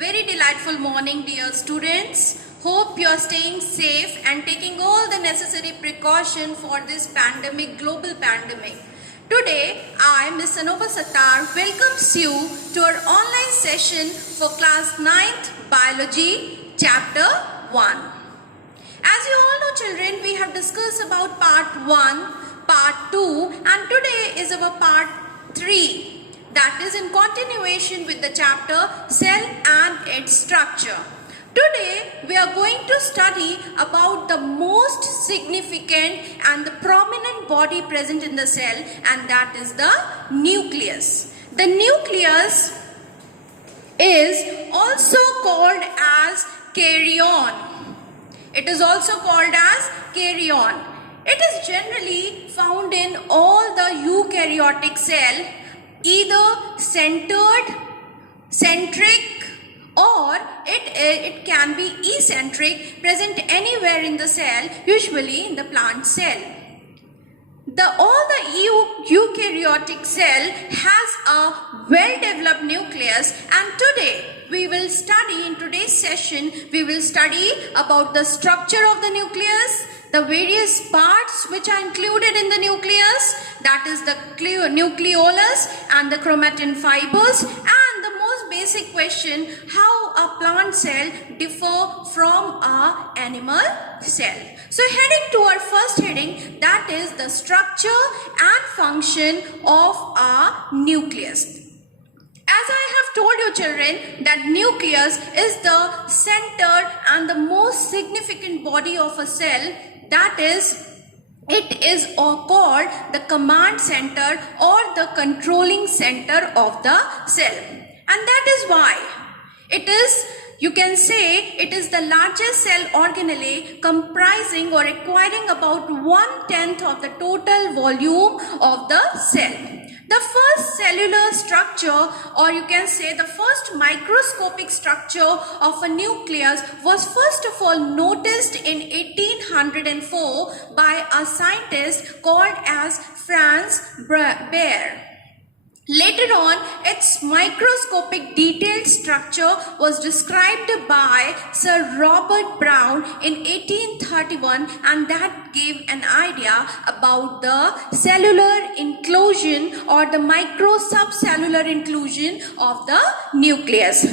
Very delightful morning, dear students. Hope you are staying safe and taking all the necessary precaution for this pandemic, global pandemic. Today, I, Ms. Sanoba Sattar, welcomes you to our online session for class 9th Biology, chapter 1. As you all know, children, we have discussed about part 1, part 2, and today is our part 3. That is in continuation with the chapter Cell and its Structure. Today we are going to study about the most significant and the prominent body present in the cell, and that is the nucleus. The nucleus is also called as karyon. It is also called as karyon. It is generally found in all the eukaryotic cell, either centered, centric, or it can be eccentric, present anywhere in the cell, usually in the plant cell. All the eukaryotic cell has a well-developed nucleus, and today we will study, in today's session, we will study about the structure of the nucleus, the various parts which are included in the nucleus, that is the nucleolus and the chromatin fibers, and the most basic question, how a plant cell differ from a animal cell. So heading to our first heading, that is the structure and function of a nucleus. As I have told you, children, that nucleus is the center and the most significant body of a cell. That is, it is called the command center or the controlling center of the cell. And that is why it is, you can say, it is the largest cell organelle, comprising or requiring about 1/10 of the total volume of the cell. The first cellular structure, or you can say the first microscopic structure of a nucleus, was first of all noticed in 1804 by a scientist called as Franz Baer. Later on, its microscopic detailed structure was described by Sir Robert Brown in 1831, and that gave an idea about the cellular inclusion or the micro-subcellular inclusion of the nucleus.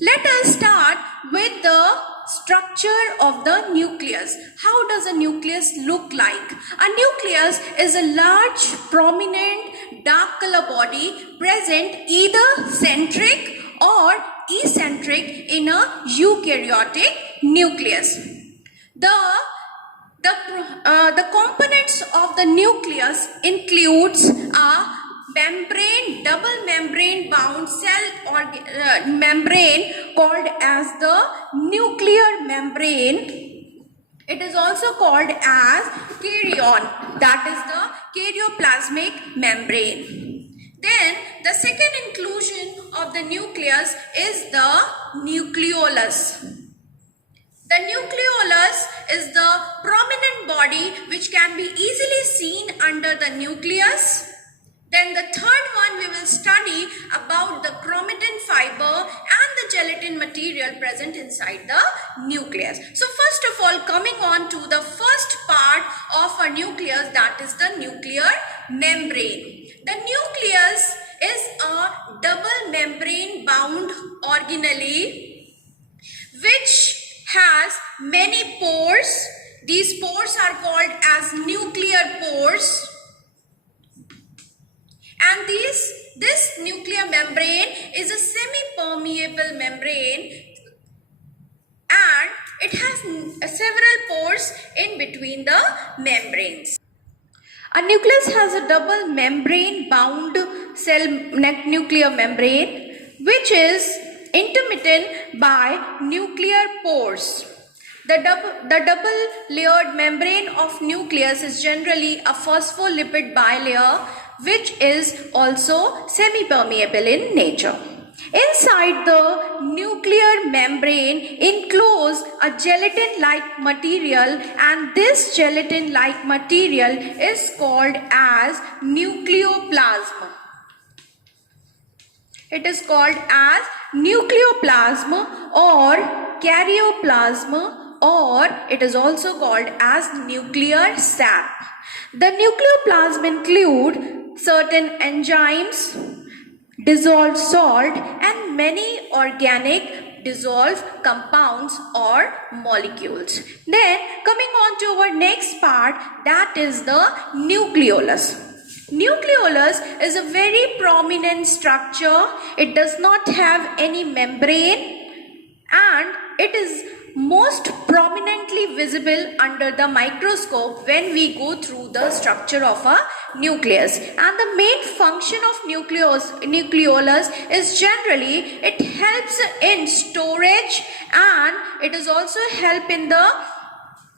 Let us start with the structure of the nucleus. How does a nucleus look like? A nucleus is a large, prominent, dark color body present either centric or eccentric in a eukaryotic nucleus. The components of the nucleus includes a membrane, double membrane bound cell or membrane called as the nuclear membrane. It is also called as karyon, that is the karyoplasmic membrane. Then the second inclusion of the nucleus is the nucleolus. The nucleolus is the prominent body which can be easily seen under the nucleus. Then the third one, we will study about the chromatin fiber and the gelatin material present inside the nucleus. So first of all, coming on to the first part of a nucleus, that is the nuclear membrane. The nucleus is a double membrane bound organelle which has many pores. These pores are called as nuclear pores. And this nuclear membrane is a semi-permeable membrane, and it has several pores in between the membranes. A nucleus has a double membrane bound cell nuclear membrane which is intermittent by nuclear pores. The double layered membrane of nucleus is generally a phospholipid bilayer which is also semi-permeable in nature. Inside the nuclear membrane enclose a gelatin-like material, and this gelatin-like material is called as nucleoplasm. It is called as nucleoplasm or karyoplasm, or it is also called as nuclear sap. The nucleoplasm include certain enzymes, dissolved salt, and many organic dissolved compounds or molecules. Then coming on to our next part, that is the nucleolus. Nucleolus is a very prominent structure. It does not have any membrane and it is most prominently visible under the microscope when we go through the structure of a nucleus. And the main function of nucleolus is generally it helps in storage and it is also help in the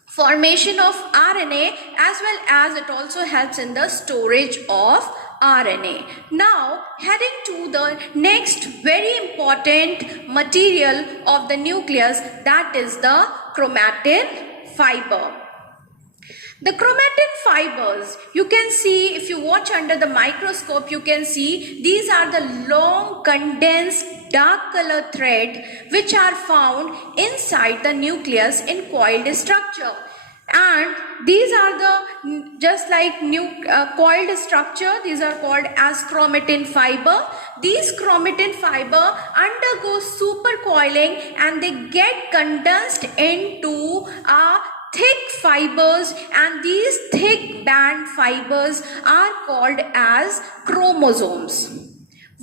formation of RNA, as well as it also helps in the storage of RNA. Now heading to the next very important material of the nucleus, that is the chromatin fiber. The chromatin fibers, you can see, if you watch under the microscope, you can see these are the long condensed dark color thread which are found inside the nucleus in coiled structure. And these are the, just like coiled structure, these are called as chromatin fiber. These chromatin fiber undergo supercoiling and they get condensed into a thick fibers, and these thick band fibers are called as chromosomes.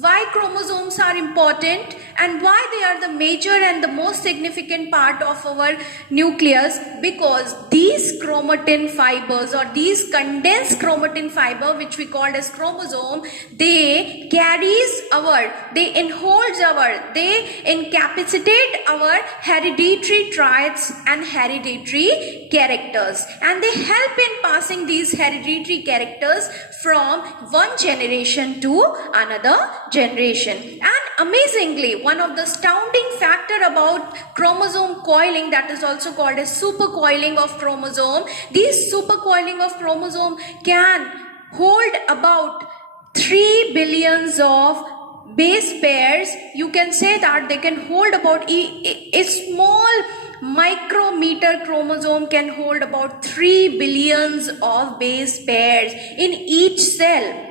Why chromosomes are important and why they are the major and the most significant part of our nucleus? Because these chromatin fibers or these condensed chromatin fiber, which we call as chromosome, they incapacitate our hereditary traits and hereditary characters, and they help in passing these hereditary characters from one generation to another generation. And amazingly, one of the astounding factor about chromosome coiling, that is also called as supercoiling of chromosome, these supercoiling of chromosome can hold about 3 billions of base pairs. You can say that they can hold about a small micrometer chromosome can hold about 3 billions of base pairs in each cell.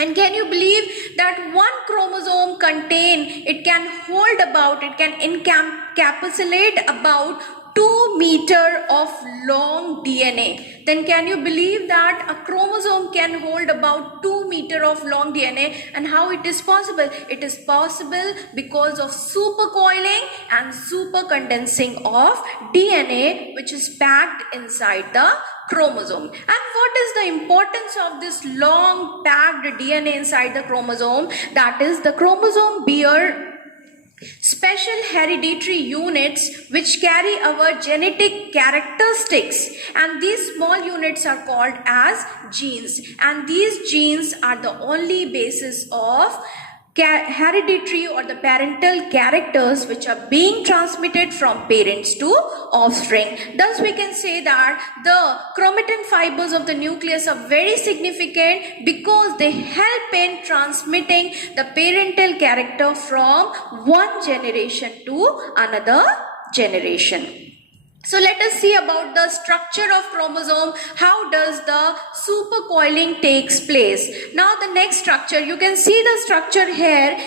And can you believe that one chromosome it can encapsulate about 2 meters of long DNA. Then can you believe that a chromosome can hold about 2 meters of long DNA? And how it is possible? It is possible because of supercoiling and supercondensing of DNA, which is packed inside the chromosome. And what is the importance of this long packed DNA inside the chromosome? That is, the chromosome bear special hereditary units which carry our genetic characteristics, and these small units are called as genes, and these genes are the only basis of hereditary or the parental characters which are being transmitted from parents to offspring. Thus we can say that the chromatin fibers of the nucleus are very significant because they help in transmitting the parental character from one generation to another generation. So let us see about the structure of chromosome. How does the supercoiling takes place? Now the next structure, you can see the structure here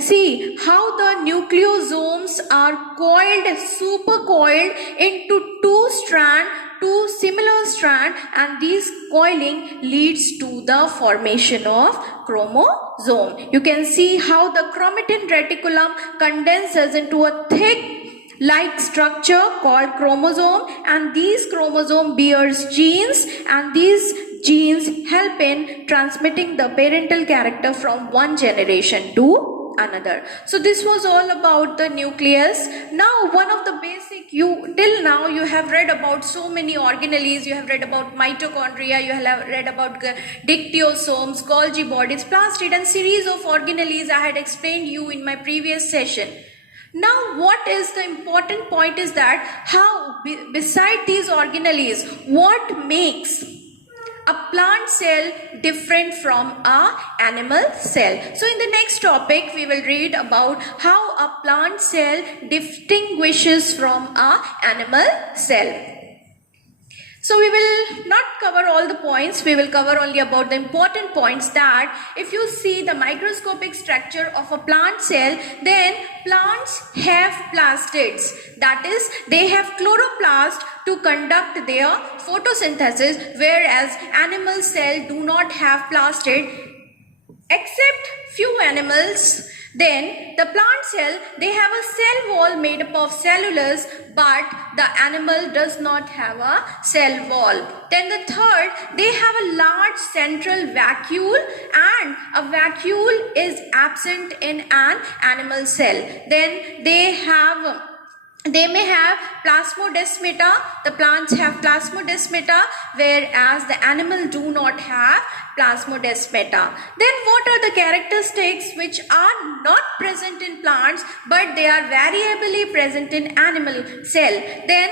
See how the nucleosomes are coiled, supercoiled into two similar strands, and this coiling leads to the formation of chromosome. You can see how the chromatin reticulum condenses into a thick like structure called chromosome, and these chromosome bears genes, and these genes help in transmitting the parental character from one generation to another. So this was all about the nucleus. Now one of the basic, till now you have read about so many organelles. You have read about mitochondria, you have read about dictyosomes, Golgi bodies, plastid, and series of organelles I had explained you in my previous session. Now what is the important point is that how beside these organelles, what makes a plant cell different from a animal cell? So in the next topic, we will read about how a plant cell distinguishes from a animal cell. So we will not cover all the points, we will cover only about the important points, that if you see the microscopic structure of a plant cell, then plants have plastids, that is, they have chloroplast to conduct their photosynthesis, whereas animal cell do not have plastid, except few animals. Then the plant cell, they have a cell wall made up of cellulose, but the animal does not have a cell wall. Then the third, they have a large central vacuole, and a vacuole is absent in an animal cell. Then they may have plasmodesmata. The plants have plasmodesmata, whereas the animal do not have plasmodesmata. Then what are the characteristics which are not present in plants but they are variably present in animal cell? Then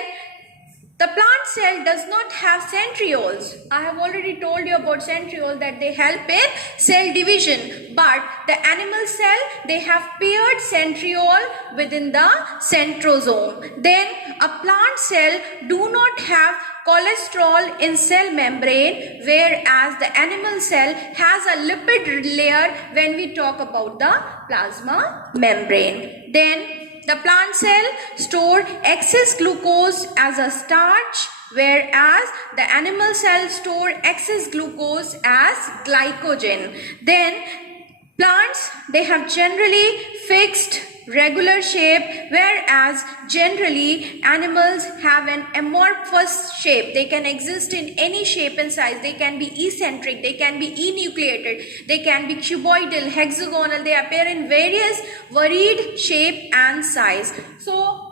the plant cell does not have centrioles. I have already told you about centrioles, that they help in cell division. But the animal cell, they have paired centriole within the centrosome. Then a plant cell do not have cholesterol in cell membrane, whereas the animal cell has a lipid layer when we talk about the plasma membrane. Then the plant cell store excess glucose as a starch, whereas the animal cell store excess glucose as glycogen. Then plants, they have generally fixed regular shape, whereas generally animals have an amorphous shape. They can exist in any shape and size. They can be eccentric, they can be enucleated, they can be cuboidal, hexagonal. They appear in various varied shape and size. So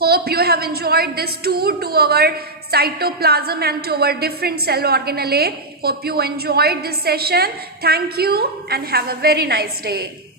hope you have enjoyed this tour to our cytoplasm and to our different cell organelle. Hope you enjoyed this session. Thank you and have a very nice day.